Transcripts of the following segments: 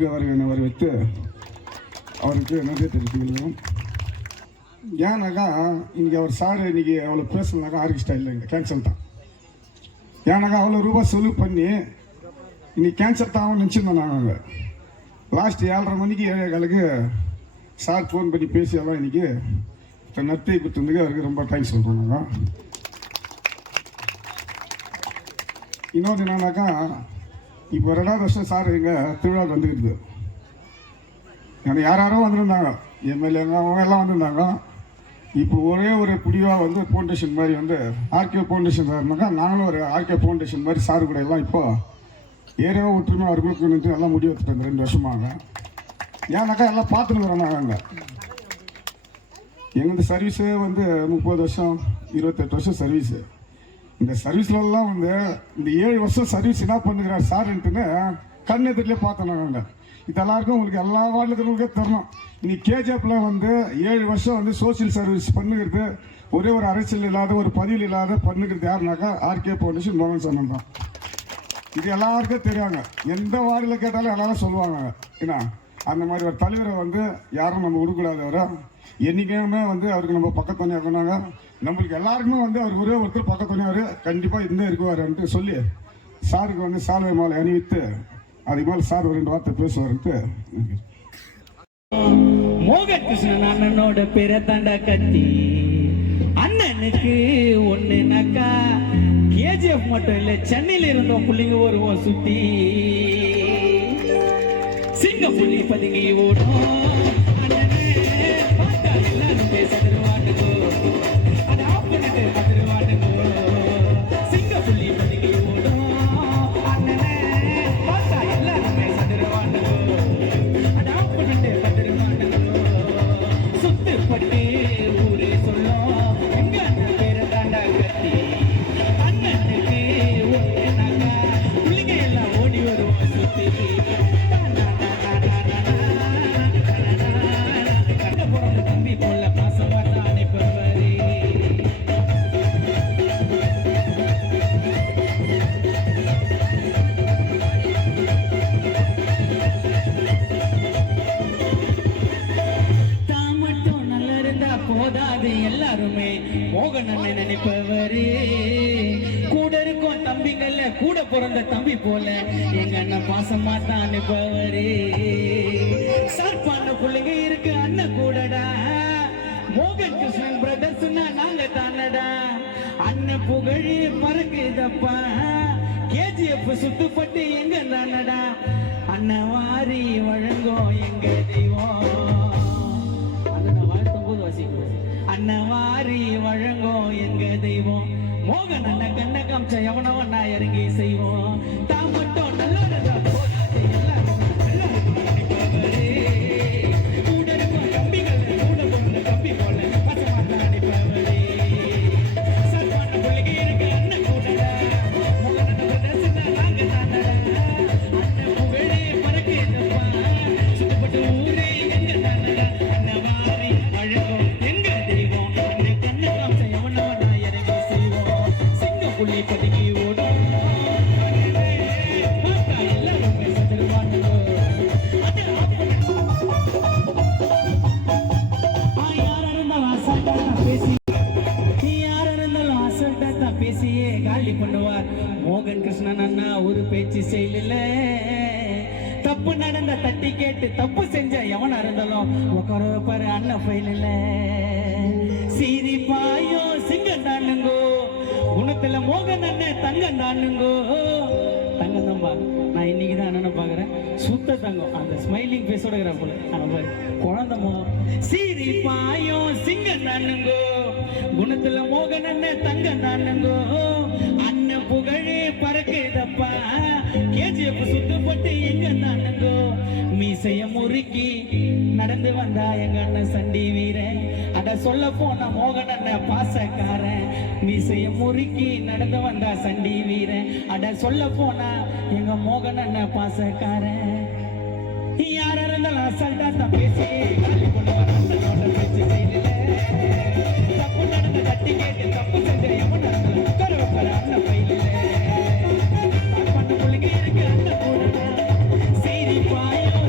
வருக வருக என வரவேற்று அவருக்கு நன்றி தெரிவித்துக்கிறோம். ஏன்னாக்கா இன்றைக்கி அவர் சார் இன்றைக்கி அவ்வளோ பேசணுனாக்கா ஆர்கெஸ்ட்ரா இல்லைங்க, கேன்சல் தான். ஏன்னாக்கா அவ்வளோ ரூபா செலவு பண்ணி இன்றைக்கி கேன்சல் தான் நினச்சிருந்தோம். நாங்கள் லாஸ்ட் 7:30 மணிக்கு 7:15 சார் ஃபோன் பண்ணி பேசியெல்லாம் இன்றைக்கி நத்தை கொடுத்ததுக்கு அவருக்கு ரொம்ப தேங்க்ஸ் சொல்கிறோம். நாங்கள் இன்னொன்று என்னன்னாக்கா இப்போ 2வது வருஷம் சார் எங்கள் திருவிழாவுக்கு வந்துக்கிட்டு எனக்கு யாரோ வந்திருந்தாங்க, எம்எல்ஏங்க அவங்க எல்லாம் வந்திருந்தாங்க. இப்போ ஒரே ஒரு பிடிவாக வந்து ஃபவுண்டேஷன் மாதிரி வந்து ஆர்கே ஃபவுண்டேஷன் சார்னாக்கா நாங்களும் ஒரு ஆர்கே ஃபவுண்டேஷன் மாதிரி சார் கூட எல்லாம் இப்போ ஏரியாவை ஒற்றுமை அவர்களுக்கு எல்லாம் முடிவு எடுத்துட்டோம் 2 வருஷமாங்க. ஏன்னாக்கா எல்லாம் பார்த்துன்னு நாங்கள் எங்கள் சர்வீஸு வந்து 30 வருஷம் 28 வருஷம் சர்வீஸு. இந்த சர்வீஸ்லலாம் வந்து இந்த 7 வருஷம் சர்வீஸ் என்ன பண்ணுகிறார் சார்ன்ட்டுன்னு கண் எதிரிலே பார்த்தோம் நாங்கள். இது எல்லாருக்கும் உங்களுக்கு எல்லா வார்டில் இருக்கிறவங்களுக்கே தரணும். இன்னைக்கு கேஜிஎஃப்பில் வந்து 7 வருஷம் வந்து சோசியல் சர்வீஸ் பண்ணுகிறது, ஒரே ஒரு அரசியல் இல்லாத ஒரு பதிவில் இல்லாத பண்ணுகிறது யாருனாக்கா ஆர்கே ஃபவுண்டேஷன் மோகன் சரண் தான். இது எல்லாருக்கும் தெரியாங்க, எந்த வார்டில் கேட்டாலும் எல்லாரும் சொல்லுவாங்க. ஏன்னா அந்த மாதிரி ஒரு தலைவரை வந்து யாரும் நம்ம விடக்கூடாதவரை என்றைக்குமே வந்து அவருக்கு நம்ம பக்கத்துணையாக இருக்கணுங்க. நம்மளுக்கு எல்லாருக்குமே வந்து அவர் ஒரே ஒருத்தர் பக்கத்துணையார் கண்டிப்பாக இருந்தே இருக்குவாருன்ட்டு சொல்லி சாருக்கு வந்து சால்வை மாலை அணிவித்து அதுக்கு மேலே சார் ஒரு 2 வார்த்தை பேசுவாருன்ட்டு. மோகன் கிருஷ்ணன் அண்ணனோட பேரை தாண்டா கத்தி அண்ணனுக்கு ஒண்ணுனாக்கா கேஜிஎஃப் மட்டும் இல்ல சென்னையில இருந்தோம் புள்ளிங்க வருவோம் சுத்தி சிங்க புள்ளி பதுங்கி ஓடும் அண்ணனே பார்த்தா எல்லாரும் பேசுவானுங்கோ அது ஆப்பனட்டு பதுருவானுங்கோ சிங்க புள்ளி பதுங்கி ஓடும் அண்ணனே பார்த்தா எல்லாரும் பேசுவானுங்கோ அது ஆப்பனட்டு பதுருவானுங்கோ சுத்து பட்டு ஊரே சொல்லும் எங்க அண்ணன் பேரை தாண்டா கத்தி அண்ணனுக்கு ஒண்ணுனாக்கா புள்ளிங்க எல்லாம் ஓடி வருவோம் சுத்தி தம்பி போல பாசம் வார்த்தானே பெறுவாரே தான் மட்டும் நல்லா இருந்தா போதாது எல்லாருமே மோகன் அண்ணன் நினைப்பவரே கூட இருக்கும் தம்பிங்கள்ல கூட பிறந்த தம்பி போல எங்க அண்ணன் பாசமா தான் அனுப்பவரே சார்பான பிள்ளைங்க இருக்கு அண்ணன் கூடடா மோகன் கிருஷ்ணன் பிரதர்ஸ்னா நாங்க தானடா அண்ணன் புகழ் பறக்குதப்பா கேஜிஎஃப் சுத்துப்பட்டு எங்க தானடா அண்ணன் வாரி வழங்கும் எங்க தெய்வம் அண்ணன் வாழ்த்தும் போது வசிக்கும் அண்ணன் வாரி வழங்கும் எங்க தெய்வம் மோகன் அண்ணன் கண்ண காமிச்ச எவனவன் நான் இறங்கி செய்வோம் தான் மட்டும் நல்லதா போதாது எல்லாரும் கூட இருக்கும் தம்பிகள் கூட பொண்ணு தம்பி போல பசமாட்டா அனுப்பவரே சர்வான பிள்ளைங்க இருக்கு அண்ணன் கூடடா மோகன் அண்ணன் நாங்க தானடா அண்ணன் புகழே பறக்குதப்பா சுத்தப்பட்டு ஊரே எங்க தானடா அண்ணன் வாரி அழகும் எங்க தெய்வம் அண்ணன் கண்ண காமிச்ச எவனவன் நான் இறங்கி செய்வோம் சிங்க புள்ளி பதுங்கி ஓடும் எல்லாரும் பேசுவானுங்க பேசியே காலி பண்ணுவார் மோகன் கிருஷ்ணன் அண்ணா ஒரு பேச்சு செய்யல தப்பு நடந்த தட்டி கேட்டு தப்பு செஞ்ச எவனா இருந்தாலும் உட்கார பாரு அண்ணன் ஃபைல சிரிப்பாயோ சிங்கம் தானுங்கோ குணத்துல மோகன் அண்ணன் தங்கம் தானுங்கோ தங்கம் தம்பா நான் இன்னைக்கு தான் அண்ணனை பாக்குறேன் சுத்த தங்கம் அந்த ஸ்மைலிங் ஃபேஸோட இருக்கிற போல குழந்தை மோகம் சிரிப்பாயோ சிங்கம் தானுங்கோ குணத்துல மோகன் அண்ணன் தங்கம் தானுங்கோ அண்ணன் புகழே பறக்குதப்பா கேஜிஎஃப் சுத்தப்பட்டு எங்க தானுங்கோ மீசைய முறுக்கி நடந்து வந்தா எங்க அண்ணன் சண்டி வீரன் அத சொல்ல போன மோகன் அண்ணன் பாசக்காரன் மீசைய முறுக்கி நடந்து வந்தா சண்டி வீரன் அட சொல்ல போனா எங்க மோகன் அண்ணன் பாசக்காரன் யாரா இருந்தாலும் அசால்ட்டா தான் பேசி காலி பண்ணுவார் அண்ணனோட பேச்சு செய்யல தப்பு நடந்து தட்டி கேட்டு தப்பு செஞ்ச எவன் நடந்தாலும் உட்கார உட்கார அண்ணன் பையில பண்ண பிள்ளைங்க இருக்கு அண்ணன் கூட சிரிப்பாயோ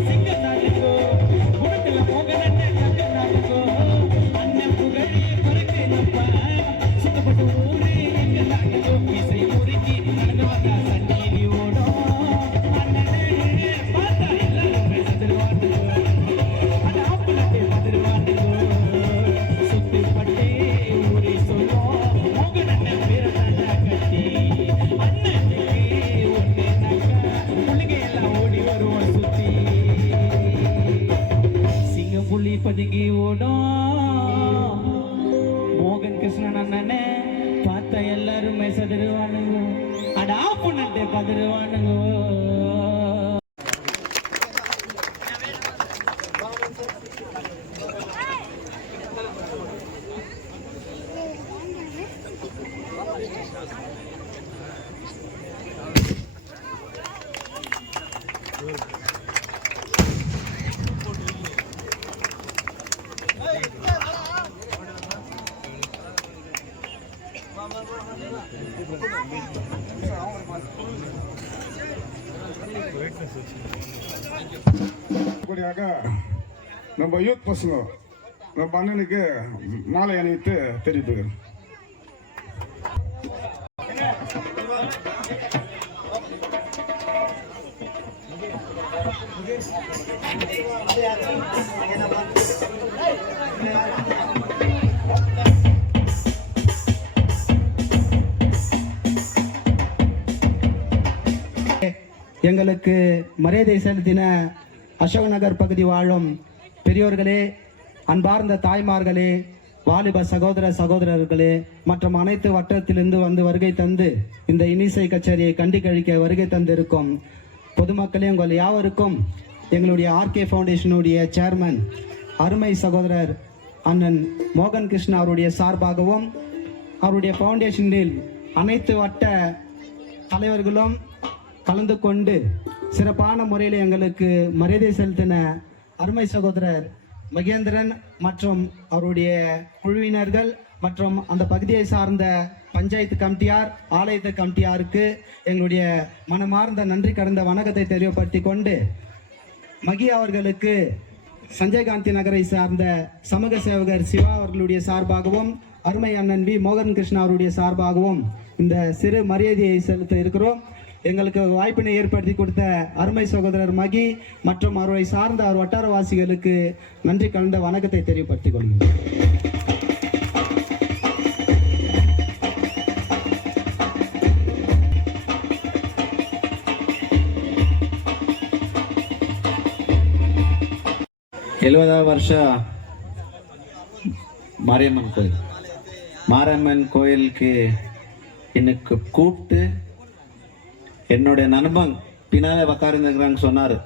இப்படியாக நம்ம யூத் பசங்க நம்ம அண்ணனுக்கு மாலை அணிவித்து தெரிவித்துக்கிறோம். எங்களுக்கு மரியாதை செலுத்தின அசோக் நகர் பகுதி வாழும் பெரியோர்களே, அன்பார்ந்த தாய்மார்களே, வாலிப சகோதர சகோதரர்களே மற்றும் அனைத்து வட்டத்திலிருந்து வந்து வருகை தந்து இந்த இனிசை கச்சேரியை கண்டு கழிக்க வருகை தந்திருக்கும் பொதுமக்களே, உங்கள் யாவருக்கும் எங்களுடைய ஆர்கே ஃபவுண்டேஷனுடைய சேர்மன் அருமை சகோதரர் அண்ணன் மோகன் கிருஷ்ணா அவருடைய சார்பாகவும் அவருடைய ஃபவுண்டேஷனில் அனைத்து வட்ட தலைவர்களும் கலந்து கொண்டு சிறப்பான முறையில் எங்களுக்கு மரியாதை செலுத்தின அருமை சகோதரர் மகேந்திரன் மற்றும் அவருடைய குழுவினர்கள் மற்றும் அந்த பகுதியை சார்ந்த பஞ்சாயத்து கமிட்டியார், ஆலயத்து கமிட்டியாருக்கு எங்களுடைய மனமார்ந்த நன்றி கடந்த வணக்கத்தை தெரியப்படுத்தி கொண்டு, மகி அவர்களுக்கு சஞ்சய்காந்தி நகரை சார்ந்த சமூக சேவகர் சிவா அவர்களுடைய சார்பாகவும் அருமை அண்ணன் வி மோகன் கிருஷ்ணா அவருடைய சார்பாகவும் இந்த சிறு மரியாதையை செலுத்த இருக்கிறோம். எங்களுக்கு வாய்ப்பினை ஏற்படுத்தி கொடுத்த அருமை சகோதரர் மகி மற்றும் அவரை சார்ந்த அவர் வட்டாரவாசிகளுக்கு நன்றி கலந்த வணக்கத்தை தெரியப்படுத்திக் கொள்கிறேன். வருஷ மாரியம்மன் கோயிலுக்கு எனக்கு கூப்பிட்டு என்னுடைய நண்பன் பின்னாலே உக்கார்ந்துருக்கிறாங்க சொன்னாரு,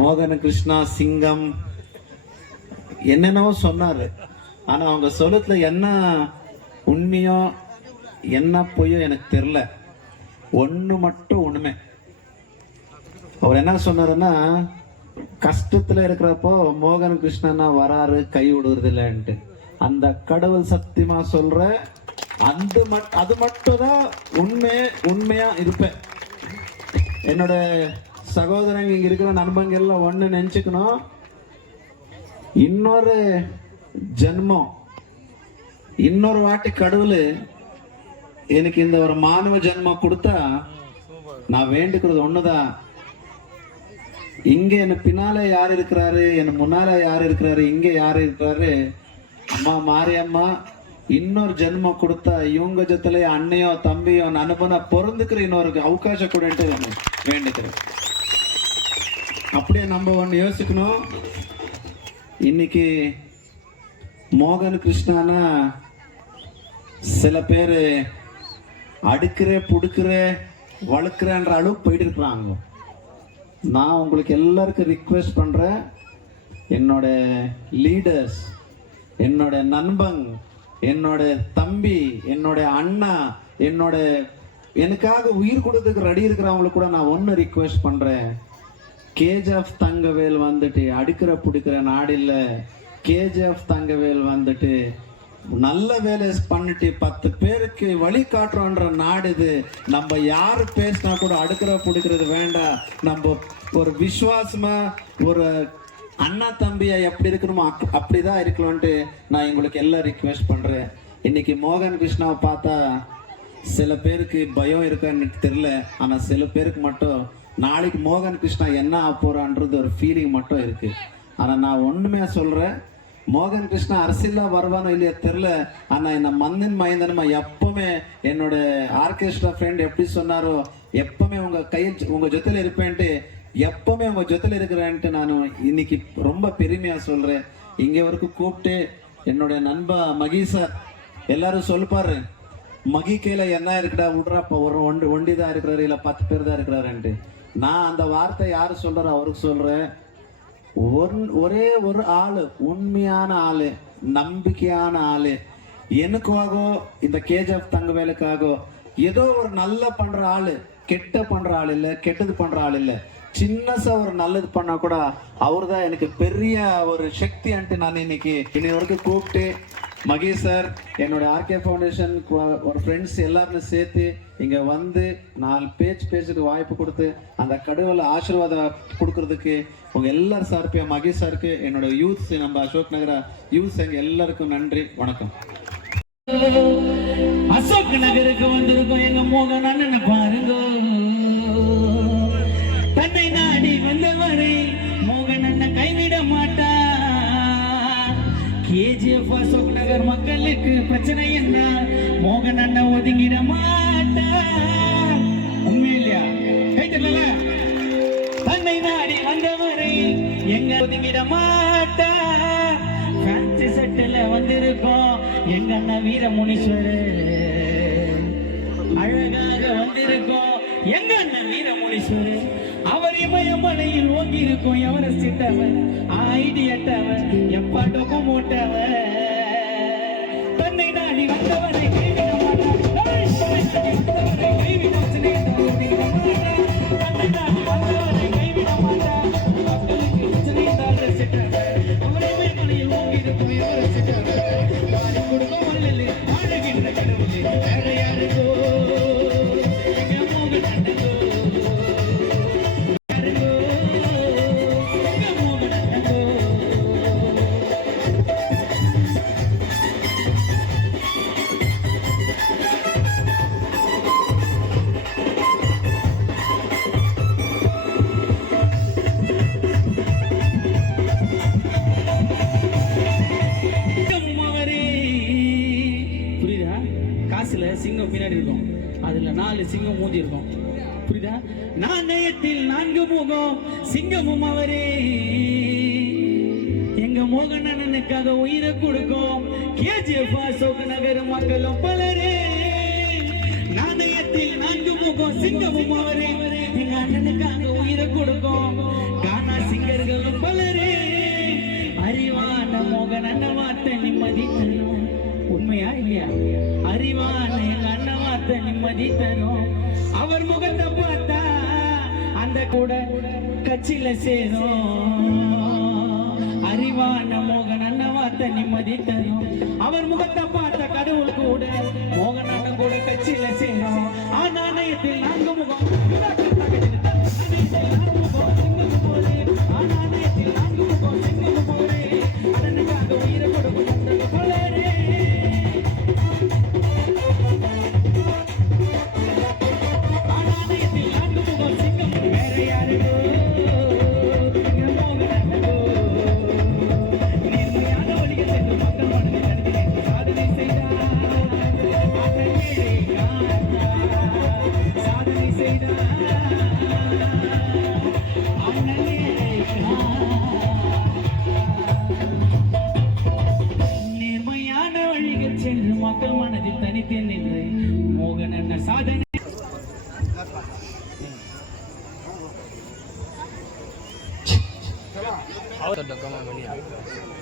மோகன கிருஷ்ணா சிங்கம் என்னென்னவோ சொன்னாரு. ஆனா அவங்க சொல்லத்துல என்ன உண்மையோ என்ன பொய்யோ எனக்கு தெரியல. ஒண்ணு மட்டும் உண்மை. அவர் என்ன சொன்னாருன்னா, கஷ்டத்துல இருக்கிறப்போ மோகன் கிருஷ்ணனா வராரு, கை விடுறது இல்லைன்ட்டு. அந்த கடவுள் சத்தியமா சொல்ற, அது மட்டும் தான் உண்மையா இருப்பேன். என்னோட சகோதரங்க இங்க இருக்கிற நண்பங்க எல்லாம் ஒண்ணு நினைச்சுக்கணும், இன்னொரு ஜென்மம் இன்னொரு வாட்டி கடவுள் எனக்கு இந்த ஒரு மாணவ ஜென்மம் கொடுத்தா நான் வேண்டுக்கிறது ஒண்ணுதான். இங்க என்ன பின்னால யார் இருக்கிறாரு, என்ன முன்னால யார் இருக்கிறாரு, இங்க யார் இருக்கிறாரு, அம்மா மாரியம்மா இன்னொரு ஜென்மம் கொடுத்தா இவங்க ஜொத்தலே அண்ணையோ தம்பியோ நண்பனோ பொருந்துக்கிற இன்னொரு அவகாசம் கூடன்ட்டு வேண்டுக்கிறேன். அப்படியே நம்ம ஒன்று யோசிக்கணும். இன்னைக்கு மோகன் கிருஷ்ணானா சில பேர் அடுக்கிற புடுக்கிற வளர்க்குறன்ற அளவுக்கு போயிட்டு இருக்கிறாங்க. நான் உங்களுக்கு எல்லாருக்கும் ரிக்வெஸ்ட் பண்றேன், என்னோட லீடர்ஸ், என்னோட நண்பன், என்னோட தம்பி, என்னோட அண்ணா, எனக்காக உயிர் கொடுத்துக்கு ரெடி இருக்கிறவங்களுக்கு கூட நான் ஒன்று ரிக்வெஸ்ட் பண்றேன். கேஜிஎஃப் தங்கவேல் வந்துட்டு அடுக்கிற பிடிக்கிற நாடு இல்ல. கேஜிஎஃப் தங்கவேல் வந்துட்டு நல்ல வேலை பண்ணிட்டு 10 பேருக்கு வழி காட்டுறோன்ற நாடு இது. நம்ம யாரு பேசினா கூட அடுக்கிற பிடிக்கிறது வேண்டாம். நம்ம ஒரு விசுவாசமா ஒரு அண்ணா தம்பியா எப்படி இருக்கணுமோ அப்படிதான் இருக்கலாம்ட்டு நான் உங்களுக்கு எல்லாம் ரிக்வெஸ்ட் பண்றேன். இன்னைக்கு மோகன் கிருஷ்ணாவை பார்த்தா சில பேருக்கு பயம் இருக்கான்னு தெரியல, ஆனா சில பேருக்கு மட்டும் நாளைக்கு மோகன் கிருஷ்ணா என்ன போறான்றது ஒரு ஃபீலிங் மட்டும் இருக்கு. ஆனா நான் ஒண்ணுமே சொல்றேன், மோகன் கிருஷ்ணா அரசியலா வருவானோ இல்லையா தெரியல, ஆனா என்ன மந்தின் மைந்தனுமா எப்பவுமே என்னோட ஆர்கெஸ்ட்ரா ஃப்ரெண்ட் எப்படி சொன்னாரோ எப்பவுமே உங்க ஜொத்தில இருப்பேன்ட்டு, எப்பவுமே உங்க ஜொத்தில இருக்கிறேன்ட்டு நான் இன்னைக்கு ரொம்ப பெருமையா சொல்றேன். இங்க வரைக்கும் கூப்பிட்டு என்னோட நண்பா மகி சார் எல்லாரும் சொல்லுப்பாரு, மகி கையில என்ன இருக்குடா விடுறாப்ப, ஒரு ஒண்டிதான் இருக்கிறாரு இல்ல 10 பேர் தான் இருக்கிறாருன்ட்டு. நான் அந்த வார்த்தை யாரு சொல்றாரோ அவருக்கு சொல்றேன், ஒரே ஒரு ஆளு, உண்மையான ஆளு, நம்பிக்கையான ஆளு, எனக்காகோ இந்த கேஜிஎஃப் தங்கவேலுக்காகோ ஏதோ ஒரு நல்ல பண்ற ஆளு, கெட்ட பண்ற ஆள் இல்லை, கெட்டது பண்ற ஆள் இல்லை. சின்னசா ஒரு நல்லது பண்ணா கூட அவர் தான் எனக்கு பெரிய ஒரு சக்தி அன்ட்டு நான் இன்னைக்கு இன்னை வரைக்கும் கூப்பிட்டு மகேஷ் சார், என்னோட ஆர்கே ஃபவுண்டேஷன் ஒரு ஃப்ரெண்ட்ஸ் எல்லாருமே சேர்த்து இங்க வந்து 4 பேசுறதுக்கு வாய்ப்பு கொடுத்து அந்த கடவுளை ஆசீர்வாதம் கொடுக்கறதுக்கு உங்க எல்லாரும் சார்பியா மகேஷ் சாருக்கு, என்னோட யூத்ஸ் நம்ம அசோக் நகர யூத்ஸ் எங்க எல்லாருக்கும் நன்றி, வணக்கம். அசோக் நகருக்கு வந்திருக்கோம் எங்க மோகன் அண்ணனை பாருங்க. தன்னை நாடி வந்தவரை மோகன் அண்ணன் கைவிட மாட்டார். கேஜிஎஃப் அசோக் நகர் மக்களுக்கு பிரச்சனை என்ன மோகன் அண்ணன் ஒதுங்கிட மாட்டார். உண்மை இல்லையா? கேட்டல, தன்னை நாடி வந்தவரை எங்க ஒதுங்கிட மாட்டார். ஃபேன்சி செட்டில் வந்திருக்கோம் எங்க அண்ணன் வீரமுனீஸ்வரர். அழகாக வந்திருக்கோம் எங்க அண்ணன் வீரமுனீஸ்வரர். அவர் இமயமலையில் ஓங்கி இருக்கும் எவரெஸ்ட் இட்டவர், ஐடியட்டவர், எப்பாட்டோக்கு மூட்டவர். தன்னை நாடி வந்தவரை கைவிட மாட்டார். தன்னை நாடி வந்தவரை கைவிட மாட்டார். தன்னை நாடி வந்தவரை கைவிட மாட்டார். மக்களுக்கு பிரச்சனை தான் செட்டவர். அவர் இமயமலையில் ஓங்கி இருக்கும் எவரெஸ்ட் இட்டவர். வாரி கொடுக்கும் மல்லல் ஆடுகின்ற கடவுளே வேற யாருக்கோ எங்க மோகன் அண்ணனோ. சிங்கம் பின்னாடி இருக்கும், அதுல 4 சிங்கம் மூதி இருக்கும். புரியுதா? நாணயத்தில் 4 முகம், சிங்கமும் அவரே. எங்க மோகன் அண்ணனுக்காக உயிரை கொடுக்கும் கேஜிஎஃப் அசோக் நகர் மக்களும் பலரே. நாணயத்தில் 4 முகம், சிங்கமும் அவரே. எங்க அண்ணனுக்காக உயிரை கொடுக்கும் கானா சிங்கர்களும் பலரே. அறிவான மோகன் அண்ணன் வார்த்தை நிம்மதி தரும். உண்மையா இல்லையா? அறிவான எங்க அண்ணன் வார்த்தை நிம்மதி தரும். அவர் முகத்தை பார்த்தா அந்த கூட கட்சியில சேரும். அறிவான மோகன் அண்ணன் வார்த்தை நிம்மதி தரும். அவர் முகத்தை பார்த்த கடவுள் கூட மோகன் அண்ணன் கூட கட்சியில சேரும். நாணயத்தில் 4 முகம், நாணயத்தில் 4 முகம், சிங்கம் போரே. அண்ணனுக்காக உயிரை கொடுக்கும் பலரே. நேர்மையான வழிகள் சென்று மக்கள் மனதில் தனித்து நின்று மோகன் அண்ணன் சாதனை. Auto da gama mania.